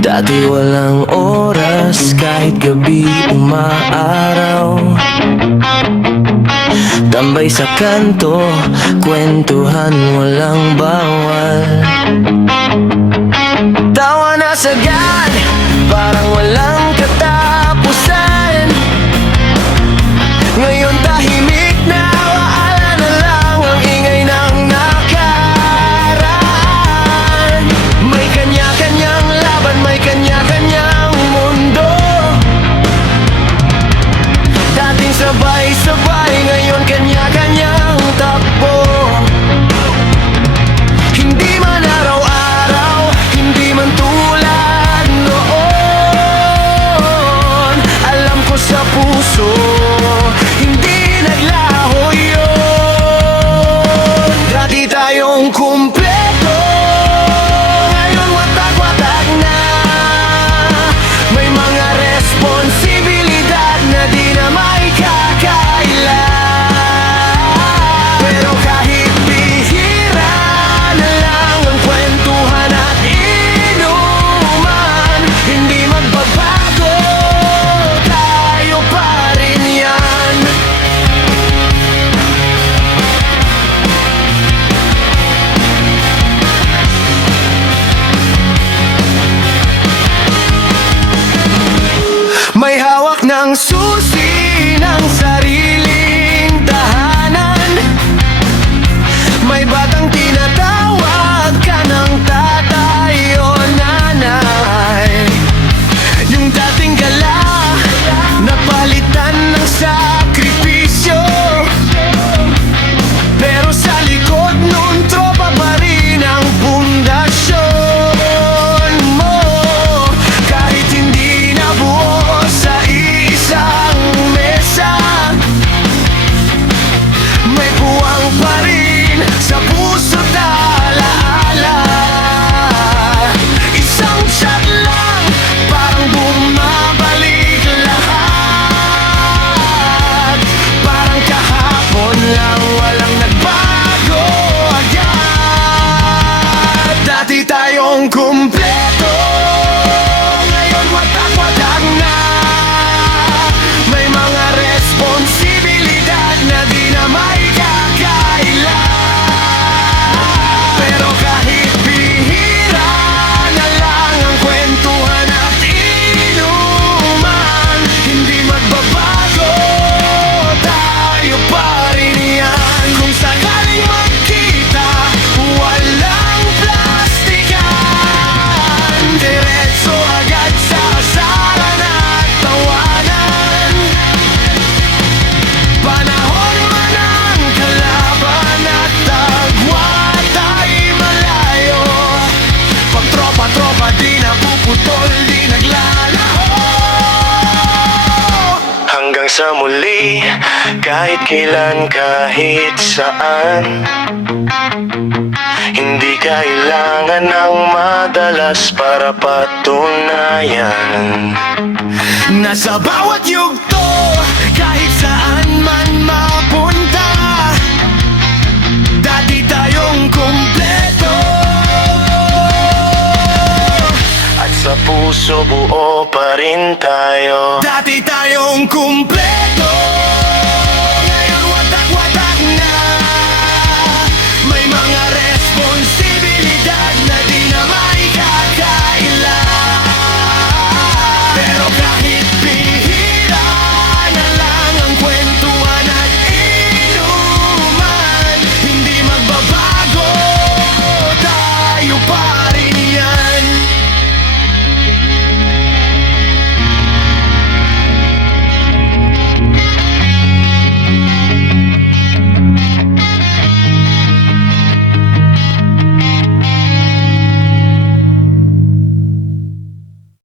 Dati walang oras, kahit gabi umaaraw. Tambay sa kanto, kwentuhan walang bawal. Tawa na sagad, parang walang katapusan. Ngayon tahimik na, wala na lang ang ingay ng nakaraan. May kanya-kanyang laban, may kanya-kanyang mundo. Dating sabay-sabay, ngayon kanya-kanyang takbo. Hindi man araw-araw, hindi man tulad noon. Alam ko sa puso, hindi naglaho yun. Dati tayong kumpleto, ngayon watak-watak na. May mga responsibilidad na di na maikakaila. Pero kahit bihira na lang ang kwentuhan at inuman, hindi magbabago, tayo pa rin yan. May hawak ng susi ng sariling tahanan. May batang tinatawag ka ng tatay o nanay. Yung dating gala, napalitan ng sakripisyo. Pero sa likod nun, tropa pa rin ang pundasyon mo. Kahit hindi na buo sa isang mesa, may buwang pa rin sa puso't alaala. Isang shot lang, parang bumabalik lahat. Parang kahapon lang, walang nagbago agad. Dati tayong kumpleto, ngayon watak-watak na. May mga responsibilidad na di na maikakaila. Pero kahit bihira na lang ang kwentuhan at inuman, hindi magbabago, tayo pa rin yan. Kung sakaling magkita, walang plastikan. Diretso agad sa asaran at tawanan. Panahon man ang kalaban at tagwa tayo malayo. Pag tropa-tropa, di napuputol, di naglalaho. Hanggang sa muli, kahit kailan, kahit saan. Hindi kailangan ng madalas para patunayan. Nasa bawat yugto, kahit saan man mapunta, dati tayong kumpleto. At sa puso buo pa rin tayo. Dati tayong kumpleto.